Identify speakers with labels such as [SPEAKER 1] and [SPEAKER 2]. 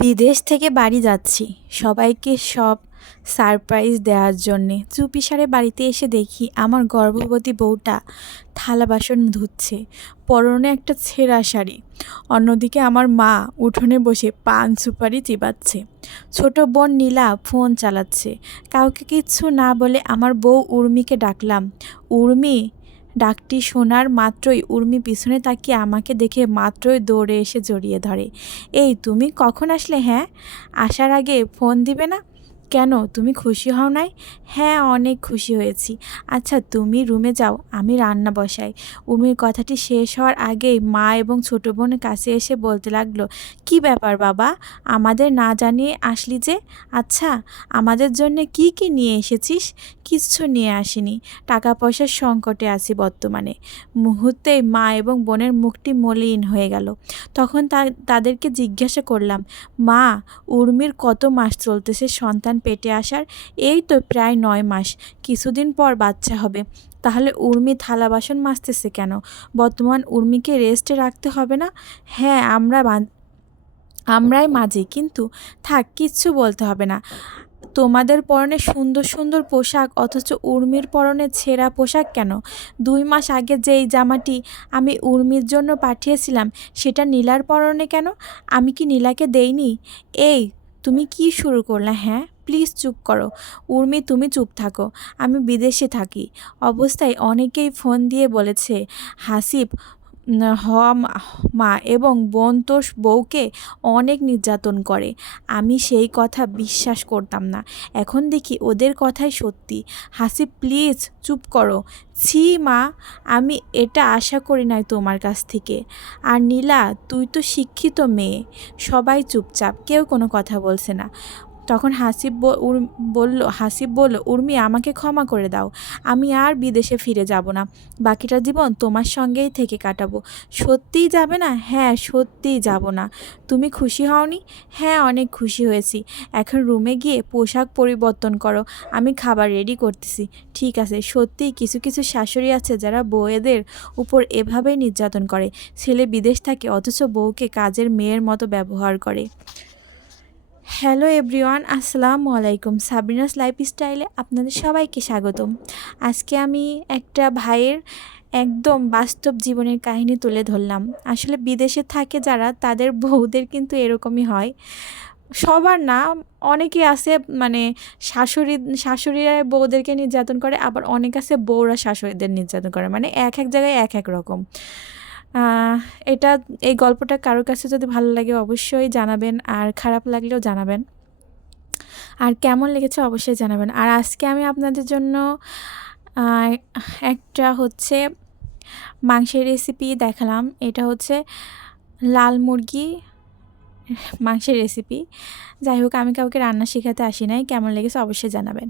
[SPEAKER 1] বিদেশ থেকে বাড়ি যাচ্ছি। সবাইকে সব সারপ্রাইজ দেওয়ার জন্যে। চুপিসারে বাড়িতে এসে দেখি আমার গর্ভবতী বউটা থালা বাসন ধুচ্ছে। পরনে একটা ছেঁড়া শাড়ি। অন্যদিকে আমার মা উঠোনে বসে পান সুপারি চিবাচ্ছে। ছোট বোন নীলা ফোন চালাচ্ছে। কাউকে কিচ্ছু না বলে আমার বউ উর্মিকে ডাকলাম। উর্মি ডাকটি শোনার মাত্রই উর্মি পিছনে তাকিয়ে আমাকে দেখে মাত্রই দৌড়ে এসে জড়িয়ে ধরে। এই, তুমি কখন আসলে হ্যাঁ? আসার আগে ফোন দিবে না? কেন? তুমি খুশি হও নাই? হ্যাঁ অনেক খুশি হয়েছি। আচ্ছা তুমি রুমে যাও, আমি রান্না বসাই। উর্মির কথাটি শেষ হওয়ার আগেই মা এবং ছোটো বোনের কাছে এসে বলতে লাগল, কি ব্যাপার বাবা? আমাদের না জানিয়ে আসলি যে? আচ্ছা আমাদের জন্য কি কি নিয়ে এসেছিস? কিচ্ছু নিয়ে আসিনি। টাকা পয়সার সংকটে আছি বর্তমানে। মুহূর্তেই মা এবং বোনের মুখটি মলিন হয়ে গেল। তখন তাদেরকে জিজ্ঞাসা করলাম, মা, উর্মির কত মাস চলতেছে সন্তান পেটে আসার, এই তো প্রায় নয় মাস। কিছুদিন পর বাচ্চা হবে। তাহলে উর্মি থালা বাসন মাজতেছে কেন? বর্তমান উর্মিকে রেস্টে রাখতে হবে না? হ্যাঁ আমরা আমরাই মাঝি কিন্তু থাক, কিচ্ছু বলতে হবে না। তোমাদের পরনে সুন্দর সুন্দর পোশাক, অথচ উর্মির পরনে ছেঁড়া পোশাক কেন? দুই মাস আগে যেই জামাটি আমি উর্মির জন্য পাঠিয়েছিলাম, সেটা নীলার পরনে কেন? আমি কি নীলাকে দেইনি? এই তুমি কি শুরু করলে? হ্যাঁ প্লিজ চুপ করো। উর্মি, তুমি চুপ থাকো। আমি বিদেশে থাকি। অবস্থায় অনেকেই ফোন দিয়ে বলেছে, হাসিব উম, হ মা এবং বোন তোর বউকে অনেক নির্যাতন করে। আমি সেই কথা বিশ্বাস করতাম না। এখন দেখি ওদের কথাই সত্যি। হাসি প্লিজ চুপ করো। ছি মা আমি এটা আশা করি নাই তোমার কাছ থেকে। আর নীলা তুই তো শিক্ষিত মেয়ে। সবাই চুপচাপ কেউ কোনো কথা বলছে না। তখন হাসিব বলল হাসিব বলল, উর্মি, আমাকে ক্ষমা করে দাও। আমি আর বিদেশে ফিরে যাব না। বাকিটা জীবন তোমার সঙ্গেই থেকে কাটাবো। সত্যিই যাবে না? হ্যাঁ সত্যিই যাব না। তুমি খুশি হওনি? হ্যাঁ অনেক খুশি হয়েছি। এখন রুমে গিয়ে পোশাক পরিবর্তন করো। আমি খাবার রেডি করতেছি। ঠিক আছে, সত্যিই কিছু কিছু শাশুড়ি আছে যারা বউয়েদের উপর এভাবেই নির্যাতন করে। ছেলে বিদেশ থাকে, অথচ বউকে কাজের মেয়ের মতো ব্যবহার করে। হ্যালো এভরিওয়ান, আসসালামু আলাইকুম। সাবরিনাস লাইফস্টাইলে আপনাদের সবাইকে স্বাগতম। আজকে আমি একটা ভাইয়ের একদম বাস্তব জীবনের কাহিনী তুলে ধরলাম। আসলে বিদেশে থাকে যারা, তাদের বউদের কিন্তু এরকমই হয়। সবার না অনেকে আছে মানে শাশুড়ি, শাশুড়িরা বউদেরকে নির্যাতন করে, আবার অনেক আছে বউরা শাশুড়িদের নির্যাতন করে। মানে এক এক জায়গায় এক এক রকম। এটা, এই গল্পটা কারোর কাছে যদি ভালো লাগে অবশ্যই জানাবেন, আর খারাপ লাগলেও জানাবেন। আর কেমন লেগেছে অবশ্যই জানাবেন। আর আজকে আমি আপনাদের জন্য একটা হচ্ছে মাংসের রেসিপি দেখালাম। এটা হচ্ছে লাল মুরগি, মাংসের রেসিপি যাই হোক, আমি কাউকে রান্না শেখাতে আসি নাই। কেমন লেগেছে অবশ্যই জানাবেন।